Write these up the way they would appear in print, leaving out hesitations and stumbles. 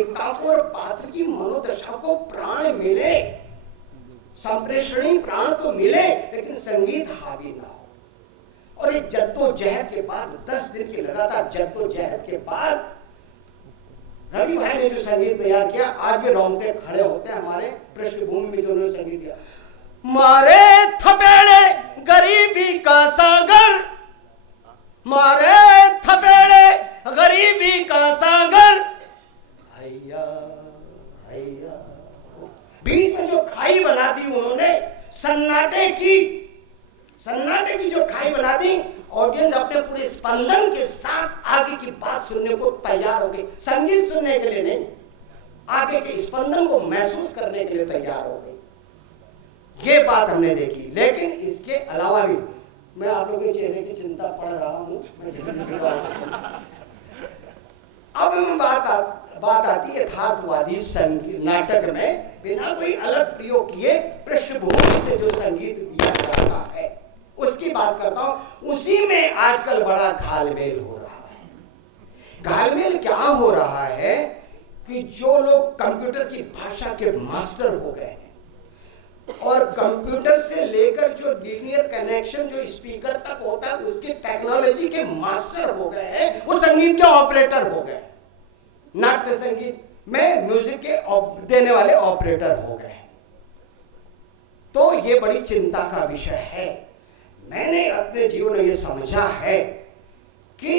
वास्तविकता को और पात्र की मनोदशा को प्राण मिले, संप्रेषणी प्राण तो मिले, लेकिन संगीत हावी ना हो। और एक जद्दोजहद के बाद, 10 दिन की लगातार जद्दोजहद के बाद रवि भाई ने जो संगीत तैयार किया, आज भी रोंगटे खड़े होते हैं हमारे पृष्ठभूमि में जो उन्होंने संगीत दिया। मारे थपेड़े गरीबी का सागर, मारे थपेड़े गरीबी का सागर, हैया हैया। बीच में जो खाई बना दी उन्होंने, सन्नाटे की जो खाई बना दी, ऑडियंस अपने पूरे स्पंदन के साथ आगे की बात सुनने को तैयार हो गई। संगीत सुनने के लिए नहीं, आगे के स्पंदन को महसूस करने के लिए तैयार हो गई। ये बात हमने देखी। लेकिन इसके अलावा भी मैं आप लोगों के चेहरे की चिंता पढ़ रहा हूं। अब मैं बात आती है यथार्थवादी संगीत नाटक में बिना कोई अलग प्रयोग किए पृष्ठभूमि से जो संगीत दिया जाता है, उसकी बात करता हूं। उसी में आजकल बड़ा घालमेल हो रहा है। घालमेल क्या हो रहा है कि जो लोग कंप्यूटर की भाषा के मास्टर हो गए हैं और कंप्यूटर से लेकर जो लीनियर कनेक्शन जो स्पीकर तक होता है उसकी टेक्नोलॉजी के मास्टर हो गए हैं, वो संगीत के ऑपरेटर हो गए। नाट्य संगीत में म्यूजिक के देने वाले ऑपरेटर हो गए। तो ये बड़ी चिंता का विषय है। मैंने अपने जीवन में ये समझा है कि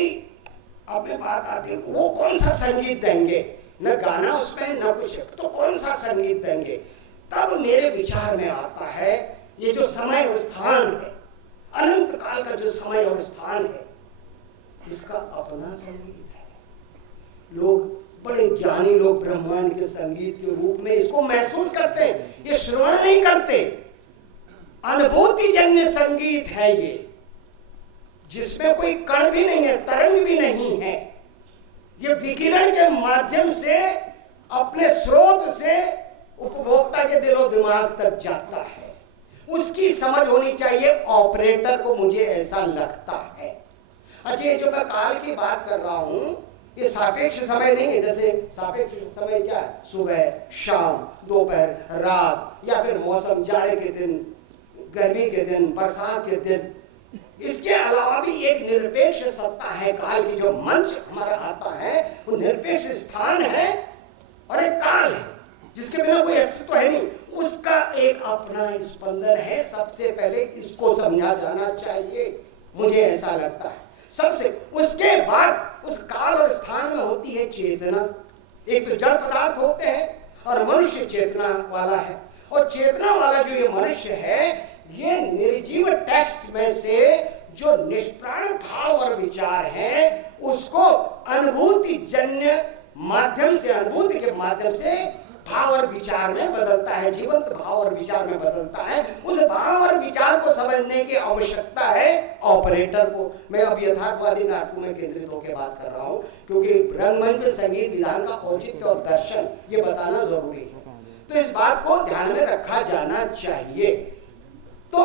अब में बात आती है वो कौन सा संगीत देंगे, न गाना उसमें न कुछ, तो कौन सा संगीत देंगे। तब मेरे विचार में आता है ये जो समय और स्थान है, अनंत काल का जो समय और स्थान है, इसका अपना संगीत है। लोग बड़े ज्ञानी लोग ब्रह्मांड के संगीत के रूप में इसको महसूस करते हैं, ये श्रवण नहीं करते। अनुभूति जन्य संगीत है ये, जिसमें कोई कण भी नहीं है, तरंग भी नहीं है। ये विकिरण के माध्यम से अपने स्रोत से उपभोक्ता के दिलो दिमाग तक जाता है। उसकी समझ होनी चाहिए ऑपरेटर को, मुझे ऐसा लगता है। अच्छा, ये जो मैं काल की बात कर रहा हूं, ये सापेक्ष समय नहीं है। जैसे सापेक्ष समय क्या है? सुबह, शाम, दोपहर, रात, या फिर मौसम, जाड़े के दिन, गर्मी के दिन, बरसात के दिन। इसके अलावा भी एक निरपेक्ष सत्ता है काल की। जो मंच हमारा आता है वो निरपेक्ष स्थान है और एक काल है जिसके बिना कोई अस्तित्व है नहीं। उसका एक अपना स्पंदन है। सबसे पहले इसको समझा जाना चाहिए, मुझे ऐसा लगता है। सबसे उसके बाद उस काल और स्थान में होती है चेतना। एक तो जड़ पदार्थ होते हैं और मनुष्य चेतना वाला है। और चेतना वाला जो ये मनुष्य है, ये निर्जीव टेक्स्ट में से जो निष्प्राण भाव और विचार है उसको अनुभूति जन्य माध्यम से, अनुभूति के माध्यम से भाव और विचार में बदलता है, जीवंत भाव और विचार में बदलता है। उस भाव और विचार को समझने की आवश्यकता है ऑपरेटर को। मैं अब यथार्थवादी नाटकों में केंद्रित होकर बात कर रहा हूं, क्योंकि रंगमंच में संगीत विधान का औचित्य और दर्शन ये बताना जरूरी है। तो इस बात को ध्यान में रखा जाना चाहिए। तो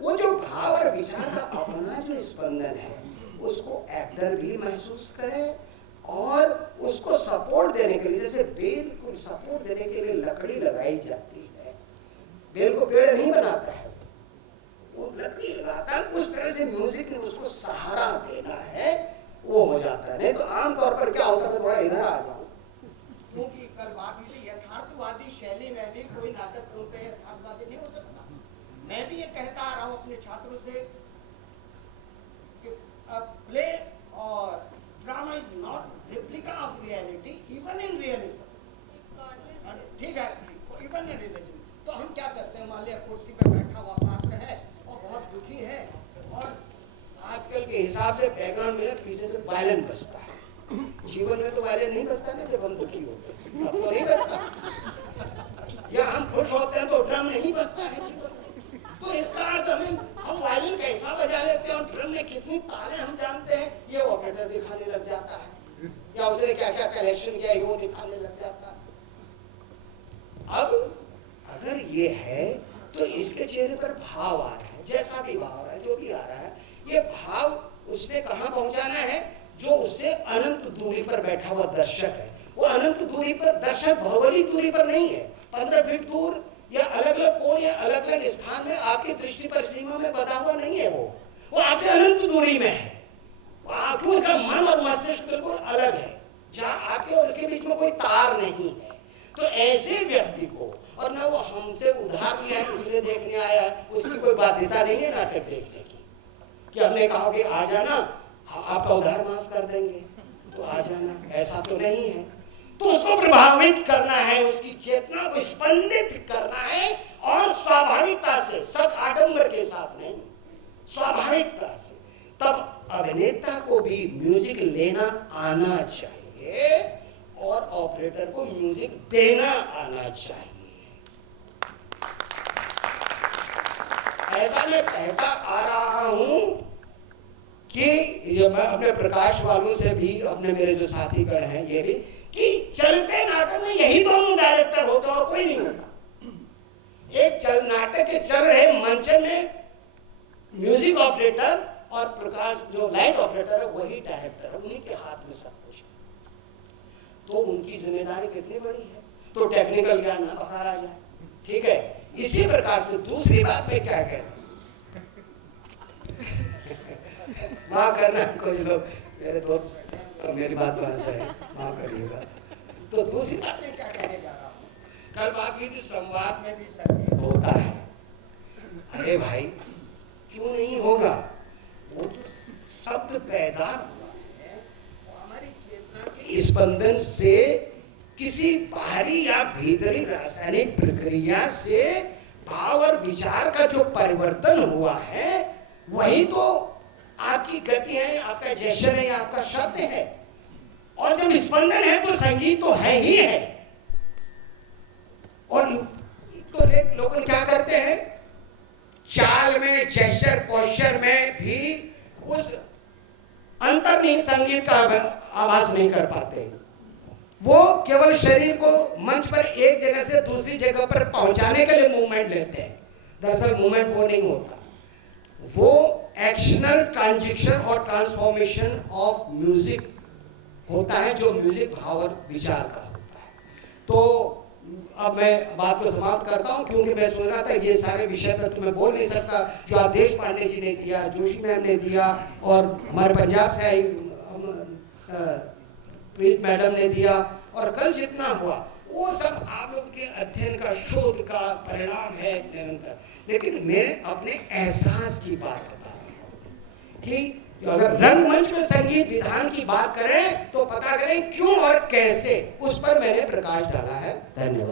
वो जो भाव और विचार का अपना जो स्पंदन है, उसको एक्टर भी महसूस करे और उसको सपोर्ट देने के लिए, जैसे बेल को सपोर्ट देने के लिए लकड़ी लगाई जाती है। बेल को पेड़ नहीं बनाता है, वो लकड़ी लगाता है। उस तरह से म्यूजिक ने उसको सहारा देना है, वो हो जाता है। नहीं तो आमतौर पर क्या होता है, थोड़ा इधर आ जाऊं, क्योंकि कल बात हुई थी यथार्थवादी शैली में भी कोई नाटक पूर्णतः यथार्थवादी नहीं हो सकता। मैं भी ये कहता आ रहा हूँ अपने छात्रों से कि प्ले और drama is not replica of reality even in realism. ठीक है, इवन इन रियलिज्म। तो हम क्या करते हैं, मान लिया कुर्सी पर बैठा हुआ पात्र है और बहुत दुखी है, और आजकल के हिसाब से बैकग्राउंड में पीछे से वायलिन बजता है। जीवन में तो वायलिन नहीं बजता ना, जब हम दुखी होते हैं अब तो नहीं बजता। या हम खुश होते हैं तो ड्रम नहीं बजता है जीवन। तो इसका अर्थ हम वायलिन कैसा बजा लेते हैं और ड्रम में कितनी तालें हम जानते हैं, ये ऑपरेटर दिखाने लग जाता है, या उसने क्या क्या कलेक्शन किया वो दिखाने लग जाता है। अब अगर ये है तो इसके चेहरे पर भाव आ रहा है, जैसा भी भाव आ रहा है, जो भी आ रहा है, ये भाव उसने कहाँ पहुंचाना है, जो उससे अनंत दूरी पर बैठा हुआ दर्शक है, वो अनंत दूरी दूरी पर, दर्शक भौगोलिक दूरी पर नहीं है, 15 फीट दूर या अलग अलग कोण या अलग अलग स्थान में आपकी दृष्टि पर सीमा में बता हुआ नहीं है। वो आपसे अनंत दूरी में है। आपको उसका मन और मस्तिष्क बिल्कुल अलग है, जहां आपके और उसके बीच में कोई तार नहीं है। तो ऐसे व्यक्ति को, और ना वो हमसे उधार लिया है इसलिए देखने आया, उसकी कोई बाध्यता नहीं है नाटक देखने की, कि हमने कहा कि आ जाना, आपका उधार माफ कर देंगे तो आ जाना, ऐसा तो नहीं है। तो उसको प्रभावित करना है, उसकी चेतना को स्पंदित करना है, और स्वाभाविकता से, सब आडंबर के साथ नहीं, स्वाभाविकता से। तब अभिनेता को भी म्यूजिक लेना आना चाहिए और ऑपरेटर को म्यूजिक देना आना चाहिए। ऐसा मैं कहता आ रहा हूं कि मैं अपने प्रकाश वालों से भी, अपने मेरे जो साथी गण हैं ये भी, कि चलते नाटक में यही दोनों डायरेक्टर होते हैं और कोई नहीं होता। एक नाटक के चल रहे मंचन में म्यूजिक ऑपरेटर और प्रकाश जो लाइट ऑपरेटर है वही डायरेक्टर है, उन्हीं के हाथ में सब कुछ। तो उनकी जिम्मेदारी कितनी बड़ी है, तो टेक्निकल ज्ञान ना बखारा जाए। ठीक है, इसी प्रकार से दूसरी बात मैं क्या कह रहा हूं, माफ करना कुछ लोग मेरे दोस्त मेरी बात को हंस रहे, माफ करिएगा। तो दूसरी बात मैं क्या कहने जा रहा हूँ, कल बात की थी संवाद में भी संगीत होता है। अरे भाई क्यों नहीं होगा, वो जो शब्द पैदा हुआ है वो हमारी चेतना के स्पंदन से, किसी बाहरी या भीतरी रासायनिक प्रक्रिया से भाव और विचार का जो परिवर्तन हुआ है, वही तो आपकी गति है, आपका जेस्चर है, आपका शब्द है। और जब स्पंदन है तो संगीत तो है ही है। और तो लोग क्या करते हैं, चाल में, जेस्चर, पोस्चर में भी उस अंतर्निहित संगीत का आभास नहीं कर पाते। वो केवल शरीर को मंच पर एक जगह से दूसरी जगह पर पहुंचाने के लिए मूवमेंट लेते हैं। दरअसल मूवमेंट वो नहीं होता, वो एक्शनल ट्रांजिशन और ट्रांसफॉर्मेशन ऑफ म्यूजिक होता है, जो म्यूजिक भाव और विचार का होता है। तो अब मैं बात को समाप्त करता हूं, क्योंकि मैं सोच रहा था ये सारे विषय पर तो मैं बोल नहीं सकता, जो आदेश पांडे जी ने दिया, जोशी मैम ने दिया, और हमारे पंजाब से आई प्रीत मैडम ने दिया, और कल जितना हुआ वो सब आप लोग के अध्ययन का, शोध का परिणाम है निरंतर। लेकिन मेरे अपने एहसास की बात बता रहा हूं कि अगर रंगमंच में संगीत विधान की बात करें तो पता करें क्यों और कैसे, उस पर मैंने प्रकाश डाला है। धन्यवाद।